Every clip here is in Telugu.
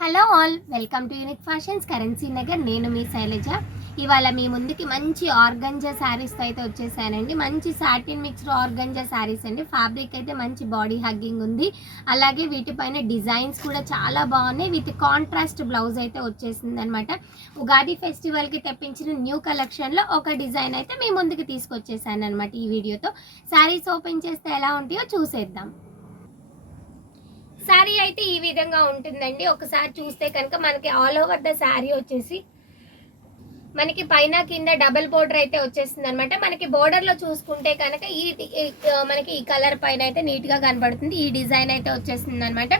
Hello all, welcome to unique fashions Currency Nagar. నేను మీ శైలజ. ఇవాళ మీ ముందుకి మంచి ఆర్గంజా శారీస్తో అయితే వచ్చేసానండి. మంచి సాటిన్ మిక్స్డ్ ఆర్గంజా శారీస్ అండి. ఫ్యాబ్రిక్ అయితే మంచి బాడీ హగ్గింగ్ ఉంది. అలాగే వీటిపైన డిజైన్స్ కూడా చాలా బాగున్నాయి. విత్ కాంట్రాస్ట్ బ్లౌజ్ అయితే వచ్చేసింది అనమాట. ఉగాది ఫెస్టివల్కి తెప్పించిన న్యూ కలెక్షన్లో ఒక డిజైన్ అయితే మీ ముందుకు తీసుకొచ్చేసాను అనమాట. ఈ వీడియోతో శారీస్ ఓపెన్ చేస్తే ఎలా ఉంటాయో చూసేద్దాం. శారీ అయితే ఈ విధంగా ఉంటుందండి. ఒకసారి చూస్తే కనుక మనకి ఆల్ ఓవర్ ద శారీ వచ్చేసి మనకి పైన కింద డబుల్ బోర్డర్ అయితే వచ్చేస్తుంది అనమాట. మనకి బోర్డర్ లో చూసుకుంటే కనుక మనకి ఈ కలర్ పైన అయితే నీట్ గా కనబడుతుంది. ఈ డిజైన్ అయితే వచ్చేస్తుంది అనమాట.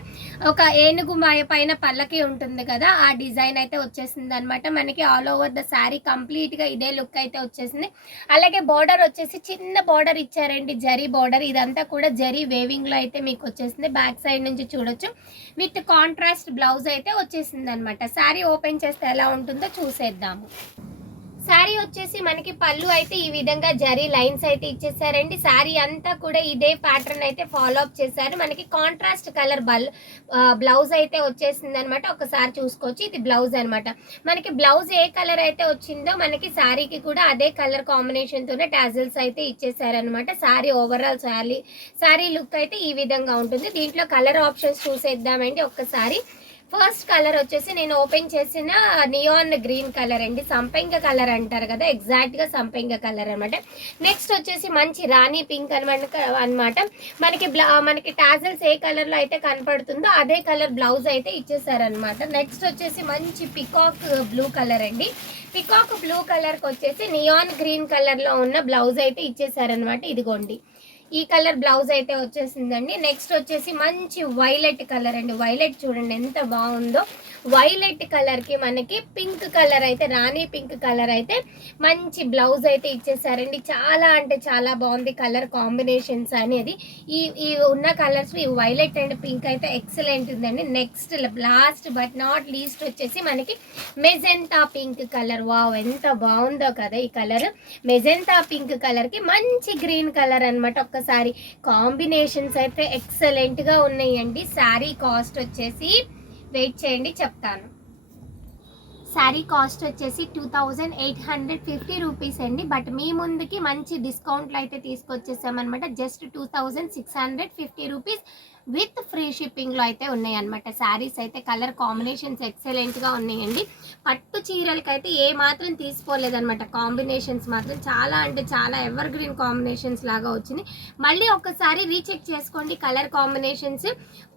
ఒక ఏనుగు మాయ పైన పల్లకి ఉంటుంది కదా, ఆ డిజైన్ అయితే వచ్చేసింది అనమాట. మనకి all over the sari complete గా ఇదే లుక్ అయితే వచ్చేసింది. అలాగే బోర్డర్ వచ్చేసి చిన్న బోర్డర్ ఇచ్చారండి, జరీ బోర్డర్. ఇదంతా కూడా జరీ వేవింగ్ లో అయితే మీకు వచ్చేసింది. బ్యాక్ సైడ్ నుంచి చూడొచ్చు. విత్ కాంట్రాస్ట్ బ్లౌజ్ అయితే వచ్చేసింది అనమాట. శారీ ఓపెన్ చేస్తే ఎలా ఉంటుందో చూసేద్దాము. శారీ వచ్చేసి మనకి పళ్ళు అయితే ఈ విధంగా జరీ లైన్స్ అయితే ఇచ్చేసారండి. శారీ అంతా కూడా ఇదే ప్యాటర్న్ అయితే ఫాలో అప్ చేశారు. మనకి కాంట్రాస్ట్ కలర్ బ్లౌజ్ అయితే వచ్చేసింది అనమాట. ఒకసారి చూసుకోవచ్చు, ఇది బ్లౌజ్ అనమాట. మనకి బ్లౌజ్ ఏ కలర్ అయితే వచ్చిందో మనకి శారీకి కూడా అదే కలర్ కాంబినేషన్ తోనే టాజిల్స్ అయితే ఇచ్చేసారనమాట. శారీ ఓవరాల్ శారీ లుక్ అయితే ఈ విధంగా ఉంటుంది. దీంట్లో కలర్ ఆప్షన్స్ చూసేద్దామండి ఒక్కసారి. ఫస్ట్ కలర్ వచ్చేసి నేను ఓపెన్ చేసిన నియాన్ గ్రీన్ కలర్ అండి. సంపెంగ కలర్ అంటారు కదా, ఎగ్జాక్ట్ గా సంపెంగ కలర్ అనమాట. నెక్స్ట్ వచ్చేసి మంచి రాణి పింక్ అనమాట. మనకి టాజల్స్ ఏ కలర్ లో అయితే కనపడుతుందో అదే కలర్ బ్లౌజ్ అయితే ఇచ్చేసారనమాట. నెక్స్ట్ వచ్చేసి మంచి పికాక్ బ్లూ కలర్ అండి. పికాక్ బ్లూ కలర్ కి వచ్చేసి నియాన్ గ్రీన్ కలర్ లో ఉన్న బ్లౌజ్ అయితే ఇచ్చేసారనమాట. ఇదిగోండి, ఈ కలర్ బ్లౌజ్ అయితే వచ్చేసిందండి. నెక్స్ట్ వచ్చేసి మంచి వైలెట్ కలర్ అండి. వైలెట్ చూడండి ఎంత బాగుందో. వైలెట్ కలర్ కి మనకి పింక్ కలర్ అయితే, రాణి పింక్ కలర్ అయితే మంచి బ్లౌజ్ అయితే ఇచ్చేసారండి. చాలా అంటే చాలా బాగుంది కలర్ కాంబినేషన్స్ అనేది. ఈ ఉన్న కలర్స్ ఈ వైలెట్ అండ్ పింక్ అయితే ఎక్సలెంట్ ఉందండి. Next last but not least వచ్చేసి మనకి మెజెంతా పింక్ కలర్. వావ్, ఎంత బాగుందో కదా ఈ కలర్. మెజెంతా పింక్ కలర్ కి మంచి గ్రీన్ కలర్ అనమాట. ఒక్కసారి కాంబినేషన్స్ అయితే ఎక్సలెంట్ గా ఉన్నాయండి. శారీ కాస్ట్ వచ్చేసి వెయిట్ చేయండి చెప్తాను. శారీ కాస్ట్ వచ్చేసి 2850 రూపీస్ అండి. బట్ మీ ముందుకి మంచి డిస్కౌంట్లు అయితే తీసుకొచ్చేసామన్నమాట. జస్ట్ 2650 రూపీస్ విత్ ఫ్రీ షిప్పింగ్లో అయితే ఉన్నాయి అనమాట. శారీస్ అయితే కలర్ కాంబినేషన్స్ ఎక్సలెంట్గా ఉన్నాయండి. పట్టు చీరలకి అయితే ఏ మాత్రం తీసుకోలేదన్నమాట. కాంబినేషన్స్ మాత్రం చాలా అంటే చాలా ఎవర్ గ్రీన్ కాంబినేషన్స్ లాగా వచ్చింది. మళ్ళీ ఒక్కసారి రీచెక్ చేసుకోండి కలర్ కాంబినేషన్స్.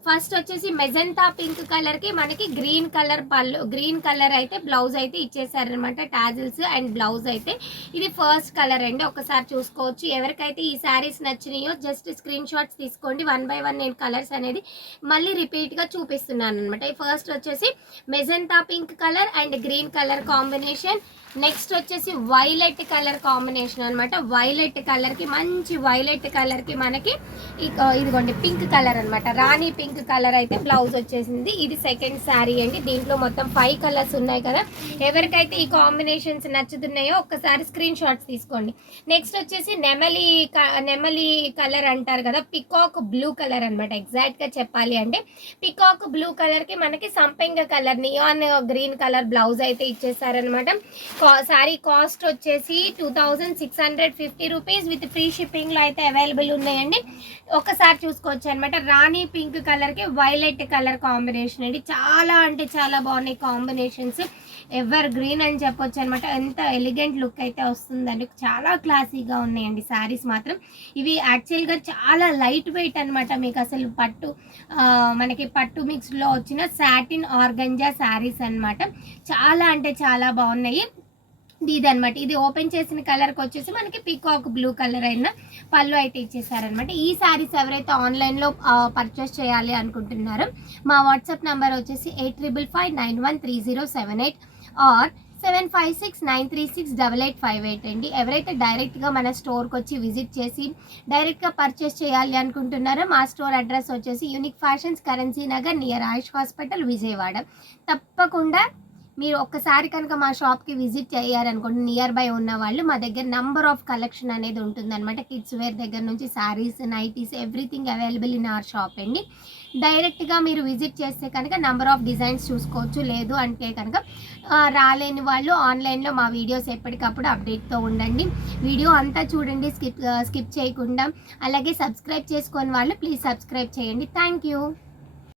ఫస్ట్ వచ్చేసి మెజెంతా పింక్ కలర్కి మనకి గ్రీన్ కలర్ అయితే బ్లౌజ్ అయితే ఇచ్చేసారనమాట. టాజిల్స్ అండ్ బ్లౌజ్ అయితే ఇది ఫస్ట్ కలర్ అండి. ఒకసారి చూసుకోవచ్చు. ఎవరికైతే ఈ శారీస్ నచ్చినాయో జస్ట్ స్క్రీన్ షాట్స్ తీసుకోండి. 1 by 1 నేను కలర్స్ అనేది మళ్ళీ రిపీట్గా చూపిస్తున్నాను అనమాట. ఈ ఫస్ట్ వచ్చేసి magenta pink colour and green colour combination. Next వచ్చేసి వైలెట్ కలర్ కాంబినేషన్ అనమాట. వైలెట్ కలర్కి మంచి వైలెట్ కలర్కి మనకి ఇదిగోండి పింక్ కలర్ అనమాట. రాణి పింక్ కలర్ అయితే బ్లౌజ్ వచ్చేసింది. ఇది సెకండ్ శారీ అండి. దీంట్లో మొత్తం 5 కలర్స్ ఉన్నాయి కదా. ఎవరికైతే ఈ కాంబినేషన్స్ నచ్చుతున్నాయో ఒక్కసారి స్క్రీన్ షాట్స్ తీసుకోండి. నెక్స్ట్ వచ్చేసి నెమలి కలర్ అంటారు కదా, పికాక్ బ్లూ కలర్ అనమాట. ఎగ్జాక్ట్గా చెప్పాలి అంటే పికాక్ బ్లూ కలర్కి మనకి సంపెంగ colour neon green colour blouse అయితే ఇచ్చేసారనమాట. శారీ కాస్ట్ వచ్చేసి 2650 రూపీస్ విత్ ఫ్రీ షిప్పింగ్లో అయితే అవైలబుల్ ఉన్నాయండి. ఒకసారి చూసుకోవచ్చు అనమాట. రాణి పింక్ కలర్కి వైలెట్ కలర్ కాంబినేషన్ అండి. చాలా అంటే చాలా బాగున్నాయి కాంబినేషన్స్. ఎవర్ గ్రీన్ అని చెప్పొచ్చు అనమాట. ఎంత ఎలిగెంట్ లుక్ అయితే వస్తుందండి. చాలా క్లాసీగా ఉన్నాయండి శారీస్ మాత్రం. ఇవి యాక్చువల్గా చాలా లైట్ వెయిట్ అనమాట. మీకు అసలు మనకి పట్టు మిక్స్లో వచ్చిన సాటిన్ ఆర్గంజా శారీస్ అనమాట. చాలా అంటే చాలా బాగున్నాయి. ఇదనమాట. ఇది ఓపెన్ చేసిన కలర్కి వచ్చేసి మనకి పీకాక్ బ్లూ కలర్ అయిన పళ్ళు అయితే ఇచ్చేసారనమాట. ఈ శారీస్ ఎవరైతే ఆన్లైన్లో పర్చేస్ చేయాలి అనుకుంటున్నారో మా వాట్సాప్ నెంబర్ వచ్చేసి 8555913078 ఆర్ 7569368858 అండి. ఎవరైతే డైరెక్ట్గా మన స్టోర్కి వచ్చి విజిట్ చేసి డైరెక్ట్గా పర్చేస్ చేయాలి అనుకుంటున్నారో మా స్టోర్ అడ్రస్ వచ్చేసి unique fashions Currency Nagar near Ayush hospital Vijayawada. తప్పకుండా మీరు ఒక్కసారి కనుక మా షాప్కి విజిట్ చేయాలనుకోండి, నియర్ బై ఉన్న వాళ్ళు, మా దగ్గర నంబర్ ఆఫ్ కలెక్షన్ అనేది ఉంటుందన్నమాట. కిడ్స్ వేర్ దగ్గర నుంచి saris, nighties, everything available in our shop అండి. డైరెక్ట్గా మీరు విజిట్ చేస్తే కనుక నెంబర్ ఆఫ్ డిజైన్స్ చూసుకోవచ్చు. లేదు అంటే కనుక రాలేని వాళ్ళు ఆన్లైన్లో మా వీడియోస్ ఎప్పటికప్పుడు అప్డేట్తో ఉండండి. వీడియో అంతా చూడండి, స్కిప్ చేయకుండా. అలాగే సబ్స్క్రైబ్ చేసుకోని వాళ్ళు ప్లీజ్ సబ్స్క్రైబ్ చేయండి. Thank you.